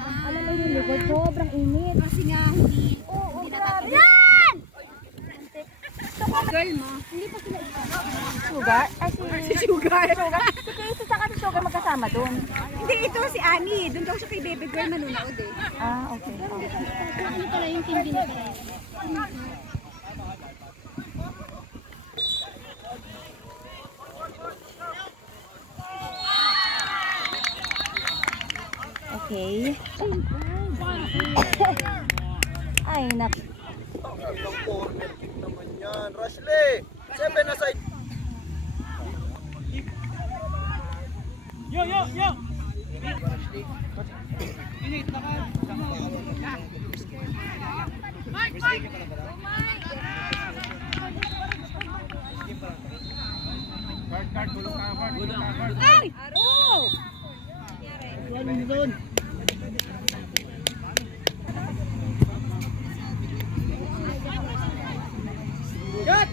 Alam mo yung likod, sobrang init. Kasi nga, hindi. Oo, grabe. Yan! Girl mo. Hindi pa sila isa. Sugar? Ay, Si Sugar. Si Casey saka si Sugar magkasama doon. Hindi, ito si Annie. Doon daw siya kay Baby Girl manunood eh. Ah, okay. Ano pala yung hindi na pala? Okay. Ay, nak. Ang corner kick naman yan. Rushley! 7 aside. Yo, yo, yo! Ay! Oh! Cut!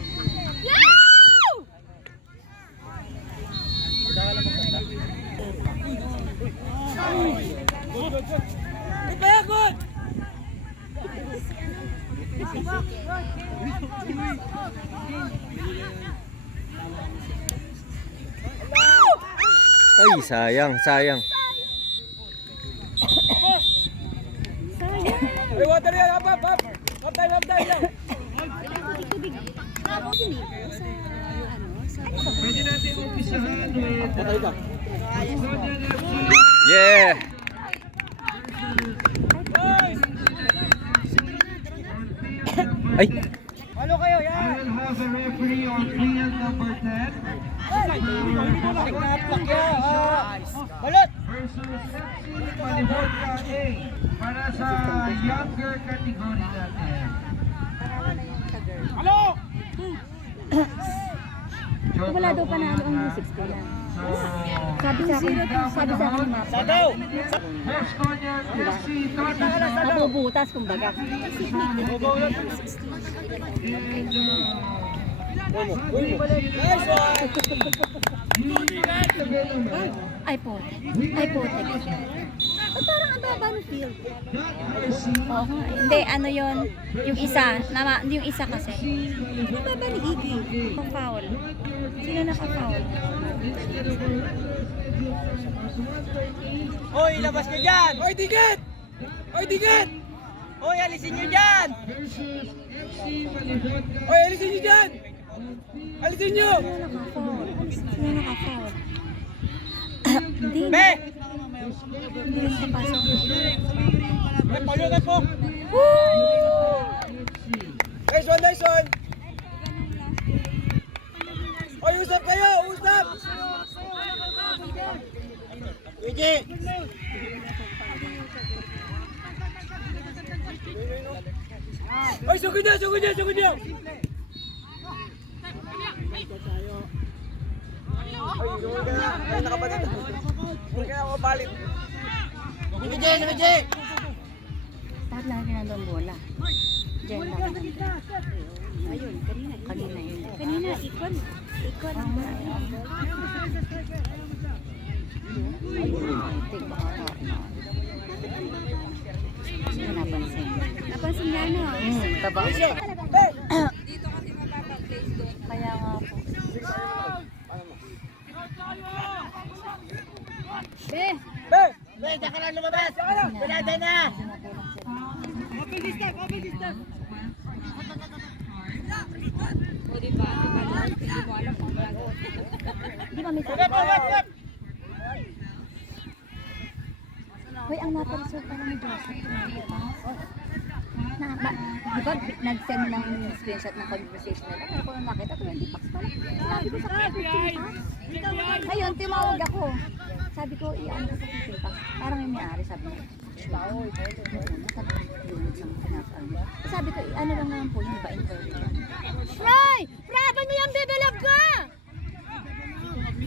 Ipayagod! Ay, sayang, sayang. Ay, water yan! Up, up, up! Up time, up time! Yan. Pwede natin umpisahan with... Patay ka. Yeah! Ay! Ano kayo? Yan! We'll have a referee on field number 10. Balot! Versus FC Malibolca A para sa younger category natin. Hello! Wala daw panalo ang music nila. Sabi sa akin ni Map. Sadaw! First corner, FC Torres. Nabubutas, kumbaga. Nice one! Ay, pote. Ay, pote. Oh, parang ang baba ng field. Oo nga. Hindi, ano yun? Yung isa. Yung isa kasi. Ang baba ni Iggy. Foul. Sino naka-foul? Hoy, labas ka dyan! Hoy, dikit! Hoy, dikit! Hoy, alisin nyo dyan! Hoy, alisin nyo dyan! Alisin nyo! Sino naka-foul? Sino naka-foul? Hindi. Be! Hindi rin napasok. May palo na po! Woo! Nice one, nice one! Hoy, usap kayo! Usap! Wiji! Hoy, sugod nyo! Sugod nyo! Sugod nyo! Ay, nakabalit. Huwag kaya ako balit. Wiji! Wiji! Lahat lagi nandun bola. Diyan lang. Ayun, kanina. Kanina yun. Kanina, ikon. Ikon. Tig baka Hindi napansin. Napansin niya, no? Taba. Be! Kaya nga po. Be! Be! Be, diyan ka lang lumabas! Diyan ka lang! Pinada na! Open distance! Open distance! O, diba? Hindi mo alam kung ano. Di ba may Wag up! Wag up! Hoy, ang napansin pa ng Joseph. Di ba nag-send ng screenshot ng conversation nila? Kaya ko nang nakita, 20 bucks pala. Sabi ko sa kanya, 15 bucks. Ngayon, tumawag ako. Sabi ko, i-ano ko sa 15 bucks. Parang yung may-ari, sabi ko. Sabi ko, ano lang naman po, yung ba information. Fry! Fraban mo yung Bebe Love ko!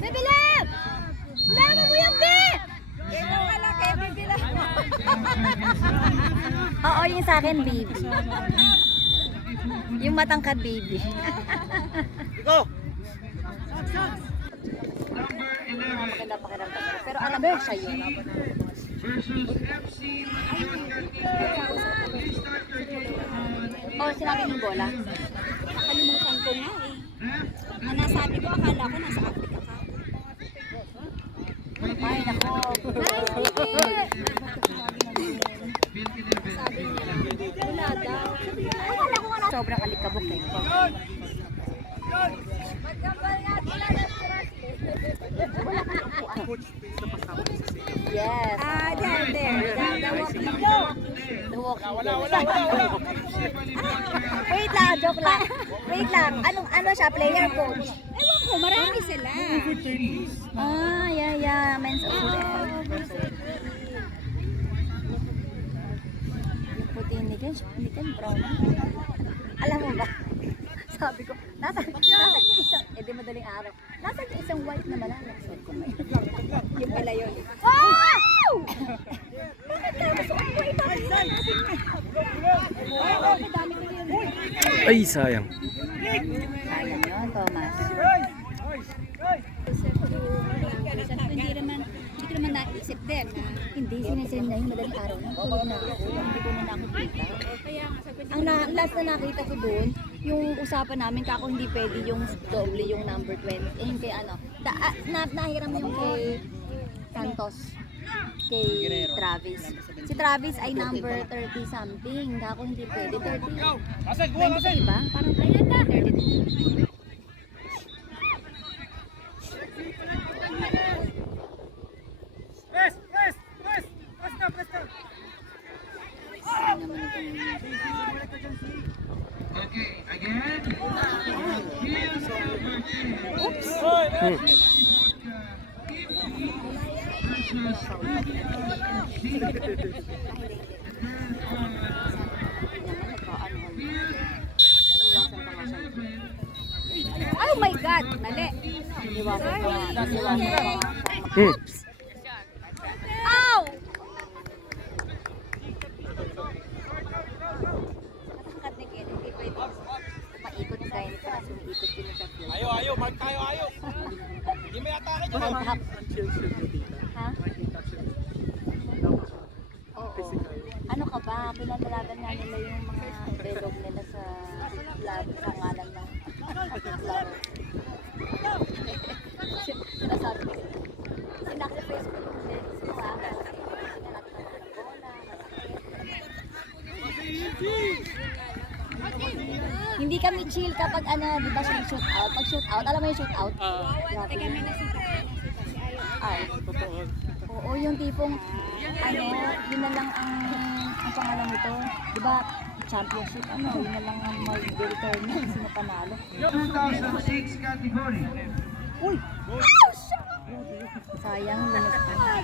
Bebe Love! Lama mo yung Bebe! Ikaw ka lang kay Bibi lang. Oo, yung sa akin, baby. Yung matangkad, baby. Iko! Maganda pakiramdam ko. Pero alam ko siya yun. Oh, sinabi ng bola. Nakalimutan ko nga eh. Ang nasabi ko, akala ko nasa Africa ka. Ay, nako. Nice, Sabi niya, wala daw. Akala ko nga na sobrang alikabok eh. Yes. Ah, there. The walking dog. The walking dog. Wait lang, joke lang. Wait lang. Ano siya? Player, coach? Ewan ko, marami sila. Ah, yeah. Men's open. Yung puti ni Ken brown. Alam mo ba? Sabi ko, nasa yung isang, di madaling araw. Nasa yung isang white na malalang. Suot ko may. Yung pala yun. Wow! Bakit tayo masuot ko ito? Ay, sayang. Sayang yun, Thomas. Hindi ko naman naisip din na Hindi, sinesend na yung madaling araw na. Tulog na ako. Hindi ko na nakikita. kaya nga sabi Ang last na nakita ko doon, yung usapan namin kako hindi pwede yung doble yung number 20. Eh, yung kay ano, nahiram yung kay Santos, kay Travis. Si Travis ay number 30 something. Kako hindi pwede. 30. 20 sa iba? Parang ayan na. 32. oh my God, mali. Iniwasan ko nga. Oops. Ow! Nakangkat ni Ken, hindi pwede maikot gaya ni para sumiikot din sa field. Ayaw, mark tayo, ayaw. Hindi may atake dyan. Hold up. Ha? Oo. Ano ka ba? Pinadalagan nga nila yung mga belog nila sa labo sa ngalan ng laro. Sinasabi ko. Sinasacrifice ko yung legs ko ha. Kasi sinalatan ko ng bola. Hindi kami chill kapag ano, di ba shoot out? Pag shoot out, alam mo yung shoot out? Grabe. Teka, may nasita si Ayo. Ay, oo, yung tipong, ano, yun na lang ang pangalan nito. Di ba, championship, ano, yun na lang ang mag-determine sino panalo. 2006 category. Uy! Sayang, lunas pa na.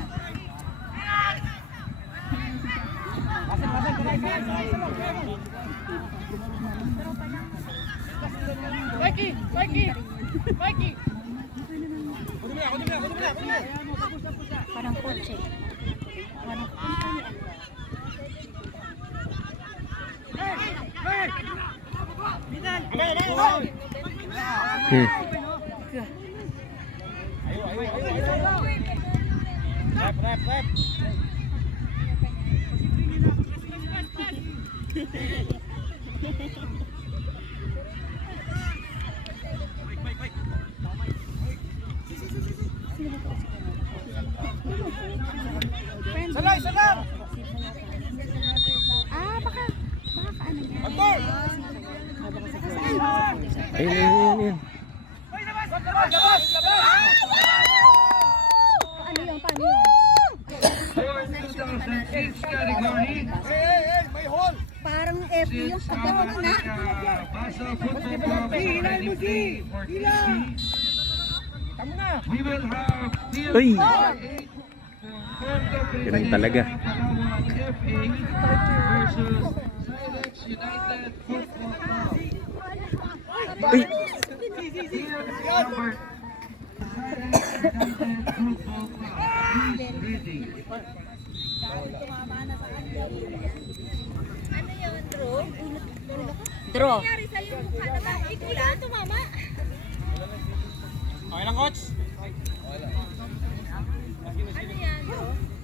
Parang kotse. Parang Rep. Salay! Ah, baka kaano yan? Magdor! Ayun. Paano yun? Paano yun? 2006 category. Hey, may hole! Parang FB yung kapag na. Basel Football Club for KC. We will have field Uy! eight for Ganun talaga. Palawan FA versus Silex United Football Club. Uy! Field number United Football Club. Please ready. Draw. Ikaw lang tumama. Okay lang, coach? Ano yan, bro?